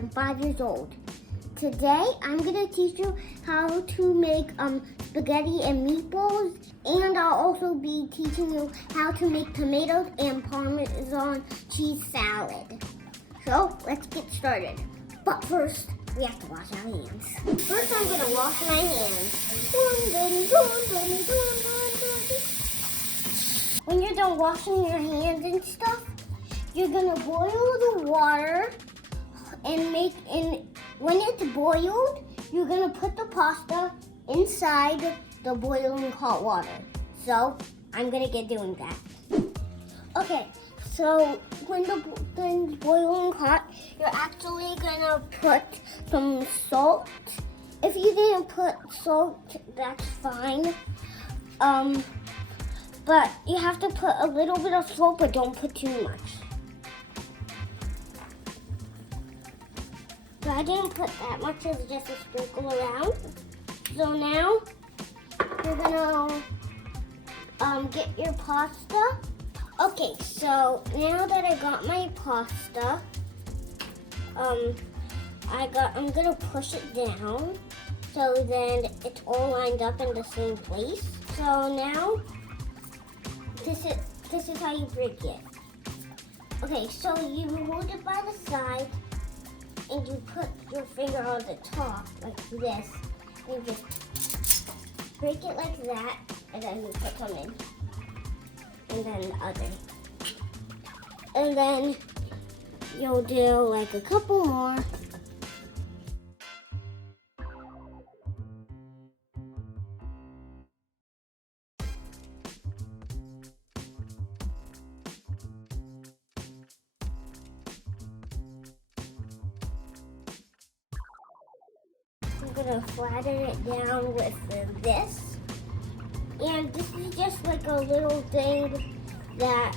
I'm 5 years old. Today, I'm gonna teach you how to make spaghetti and meatballs, and I'll also be teaching you how to make tomatoes and Parmesan cheese salad. So, let's get started. But first, we have to wash our hands. First, I'm gonna wash my hands. When you're done washing your hands and stuff, you're gonna boil the water and when it's boiled, you're gonna put the pasta inside the boiling hot water. So I'm gonna get doing that. Okay, so when the thing's boiling hot, you're actually gonna put some salt. If you didn't put salt, that's fine. But you have to put a little bit of salt, but don't put too much. So I didn't put that much, it's just a sprinkle around. So now you're gonna get your pasta. Okay, so now that I got my pasta, I'm gonna push it down so then it's all lined up in the same place. So now this is how you break it. Okay, so you hold it by the side and you put your finger on the top like this, and you just break it like that, and then you put some in, and then the other. And then you'll do like a couple more. I'm gonna flatten it down with this. And this is just like a little thing that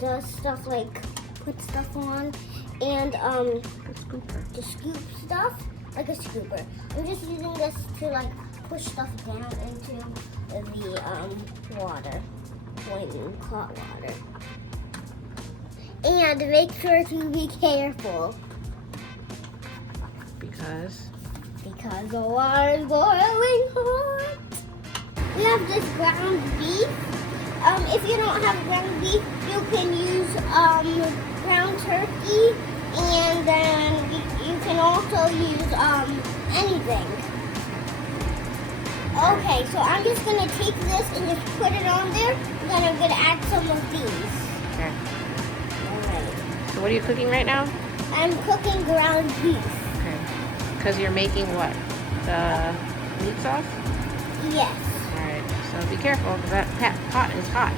does stuff like put stuff on and to scoop stuff like a scooper. I'm just using this to like push stuff down into the water, boiling hot water. And make sure to be careful. Because the water is boiling hot. We have this ground beef. If you don't have ground beef, you can use ground turkey, and then you can also use anything. Okay, so I'm just gonna take this and just put it on there, and then I'm gonna add some of these. Okay. Alright. So what are you cooking right now? I'm cooking ground beef. Okay. Because you're making what? The meat sauce? Yes. Alright, so be careful because that pot is hot.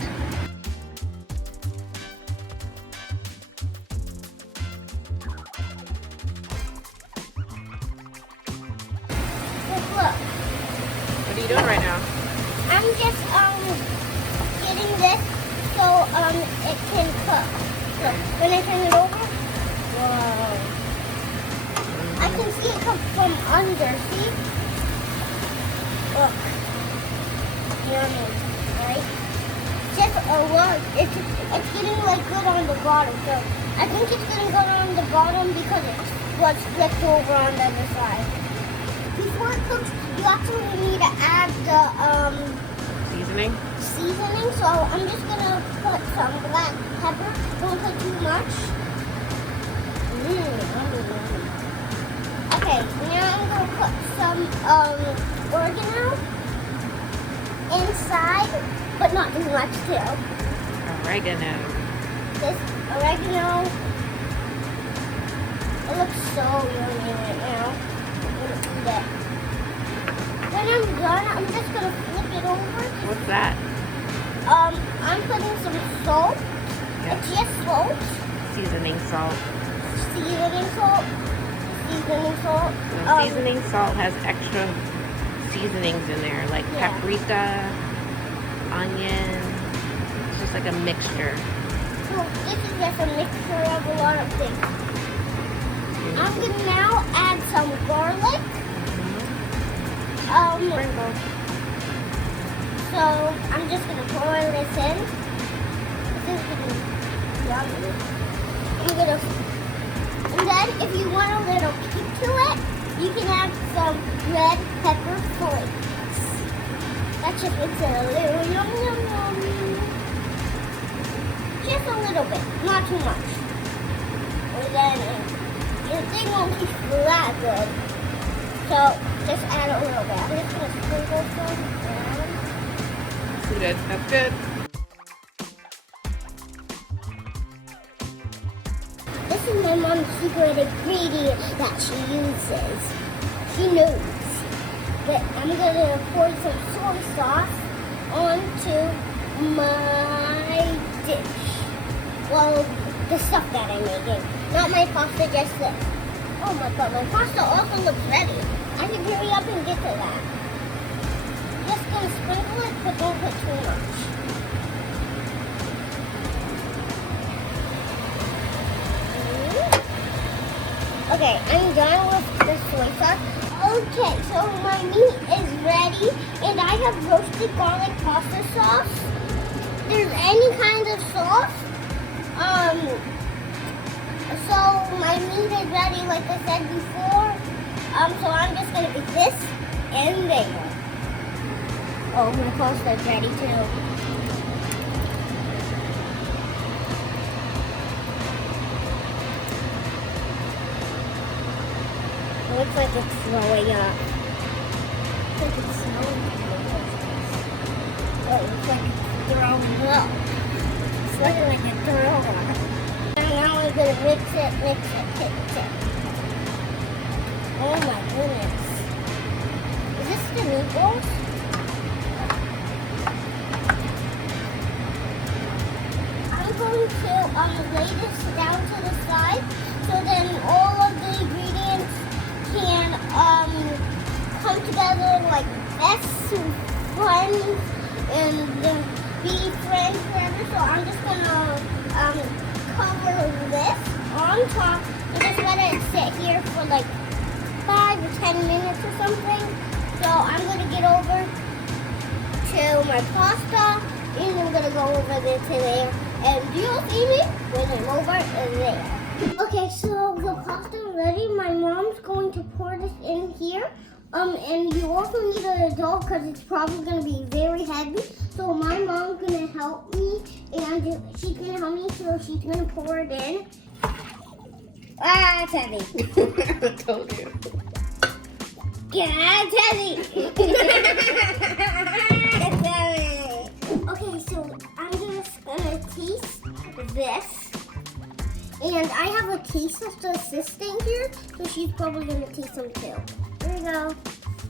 Look. What are you doing right now? I'm just getting this so it can cook. So when I turn it over, whoa. I can see it come from under, see? Look. Yummy, right? Just it's getting like good on the bottom. So I think it's getting good on the bottom because it was flipped over on the other side. Before it cooks, you actually need to add the Seasoning? So I'm just gonna put some black pepper. Don't put too much. Okay, now I'm gonna put some oregano inside, but not too much too. Oregano. This oregano, it looks so yummy right now. I'm gonna eat it. When I'm done, I'm just gonna flip it over. What's that? I'm putting some salt. Yeah. It's just salt. Seasoning salt. Seasoning salt. Seasoning salt. The seasoning salt has extra seasonings in there, like paprika, onion. It's just like a mixture. So this is just a mixture of a lot of things. I'm gonna now add some garlic. Sprinkle. So I'm just gonna pour this in. This is gonna be yummy. And then if you want a little kick to it, you can add some red pepper flakes. That just makes it a little yum yum yum. Just a little bit, not too much. And then your thing won't be that good. So just add a little bit. I'm just gonna sprinkle some around. That's good. That's good. This is my mom's secret ingredient that she uses. She knows. But I'm gonna pour some soy sauce onto my dish. Well, the stuff that I'm making. Not my pasta, just this. Oh my god, my pasta also looks ready. I can hurry up and get to that. Just gonna sprinkle it, but don't put too much. Okay, I'm done with the soy sauce. Okay, so my meat is ready, and I have roasted garlic pasta sauce. There's any kind of sauce. So my meat is ready, like I said before. So I'm just gonna put this in there. Oh, my pasta is ready too. It looks like it's throwing up. Looks like it's throwing up. Oh, it looks like it's throwing up. It's looking like it's throwing up. And now we're going to mix it. Oh my goodness. Is this the meatballs? I'm going to lay this down to the side so then all of the ingredients can come together like best friends and be friends forever. So I'm just gonna cover this on top and just let it sit here for like 5 or 10 minutes or something. So I'm gonna get over to my pasta and I'm gonna go over there to there. And you'll see me when I'm over there. Okay, so the pasta is ready. My mom's going to pour this in here. And you also need an adult because it's probably going to be very heavy. So my mom's going to help me, and she's going to help me, so she's going to pour it in. Ah, it's heavy. I told you. Yeah, it's heavy. It's heavy. Okay, so I'm just going to taste this. And I have a taste tester assistant here, so she's probably going to taste them too. There we go.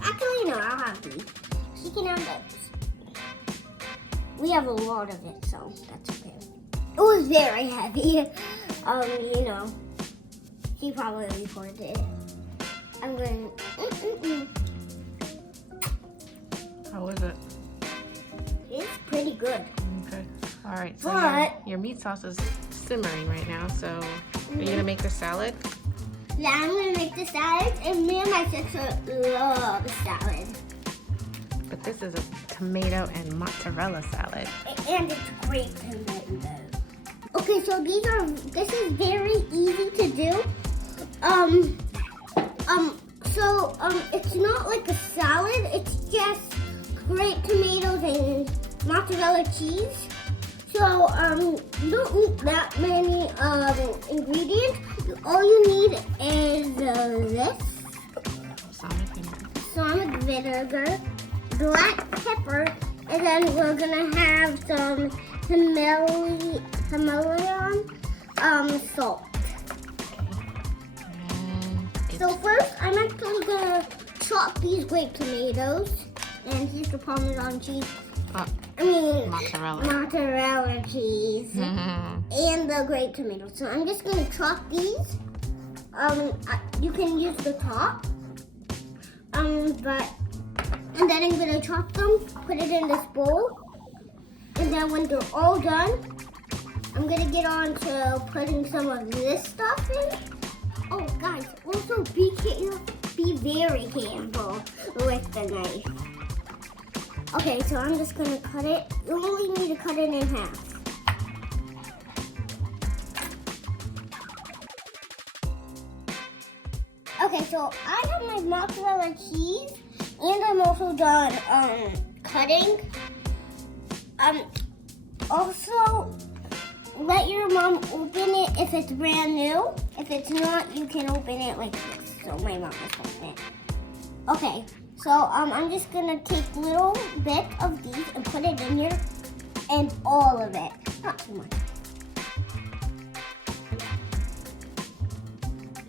Actually, no, I'll have these. She can have those. We have a lot of it, so that's okay. It was very heavy. You know, she probably recorded it. I'm going to... How is it? It's pretty good. Okay. All right. So But- your meat sauce is simmering right now. So are you gonna make the salad? Yeah, I'm going to make the salad, and me and my sister love salad. But this is a tomato and mozzarella salad. And it's great tomato. Okay, so this is very easy to do. It's not like a salad, it's just great tomatoes and mozzarella cheese. So, you don't need that many ingredients. All you need is this. Balsamic vinegar, black pepper, and then we're gonna have some Himalayan salt. So first, I'm actually gonna chop these grape tomatoes, and here's the Parmesan cheese. Mozzarella cheese and the grape tomatoes. So I'm just gonna chop these. You can use the top. And then I'm gonna chop them, put it in this bowl, and then when they're all done, I'm gonna get on to putting some of this stuff in. Oh, guys, also be very careful with the knife. Okay, so I'm just gonna cut it. You only need to cut it in half. so I have my mozzarella cheese, and I'm also done cutting. Also, let your mom open it if it's brand new. If it's not, you can open it like this. So my mom is opening it. Okay, so I'm just gonna take little bit of these and put it in here, and all of it, not too much.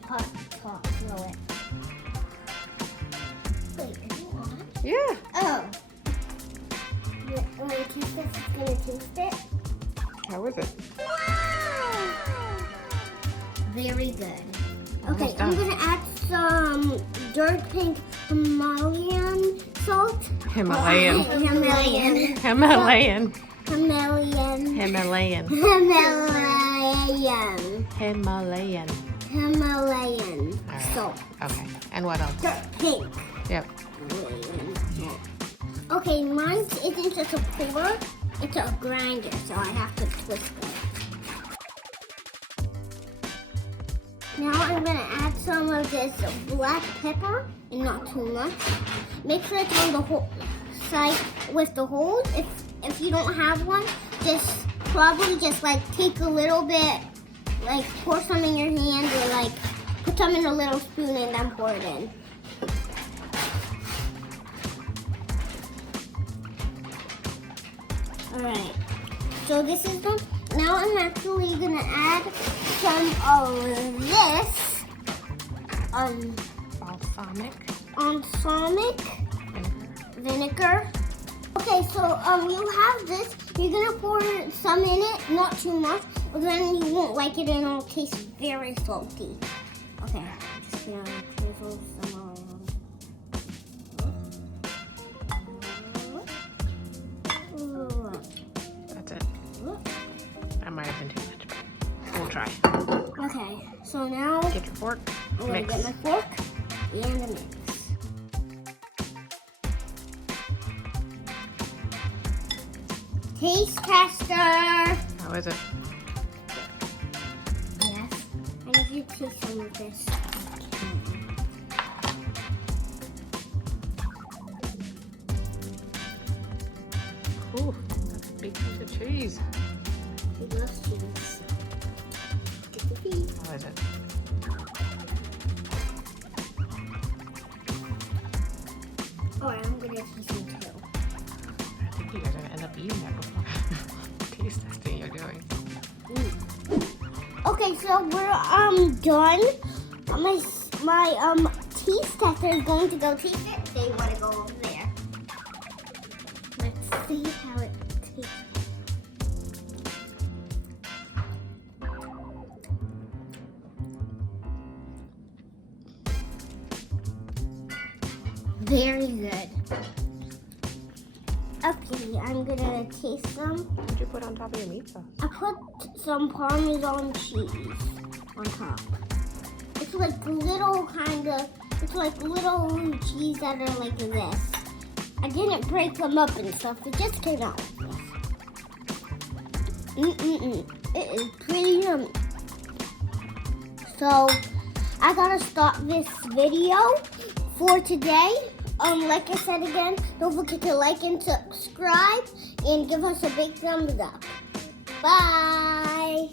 Hot, throw it. Wait, are you on? Yeah. Oh. When you taste this, it's gonna taste it. How is it? Wow! Very good. Okay, Almost I'm done. gonna add some dark pink Himalayan salt. Himalayan. Himalayan. Himalayan. Himalayan. Himalayan. Himalayan. Himalayan. Himalayan All right. salt. Okay. And what else? Dark pink. Yep. Himalayan salt. Okay, mine isn't just a pour, it's a grinder, so I have to twist it. Now I'm gonna add some of this black pepper, and not too much. Make sure it's on the whole side with the holes. If you don't have one, probably just like take a little bit, like pour some in your hand, or like put some in a little spoon and then pour it in. Alright, so this is done. Now I'm actually gonna add some of this balsamic vinegar. Okay, so you have this. You're gonna pour some in it, not too much, but then you won't like it and it'll taste very salty. Okay, I'm just gonna drizzle some around. That's it. That might have been too much, but we'll try. Okay, so now Get your fork. I'm gonna Mix. get my fork and a mix. Taste tester. How is it? Yes. I need you to taste some of this. Ooh, that's a big piece of cheese. He loves cheese. Get the feet. How is it? Alright, I'm gonna taste them too. I think you guys are gonna end up eating that before taste testing you're doing. Okay, so we're done. My taste tester is going to go taste it. They want to go over there. Let's see how it tastes. Very good. Okay, I'm gonna taste some. What did you put on top of your meat sauce? I put some Parmesan cheese on top. It's like little cheese that are like this. I didn't break them up and stuff. It just came out like this. It is pretty yummy. So I gotta stop this video for today. Like I said again, don't forget to like and subscribe and give us a big thumbs up. Bye.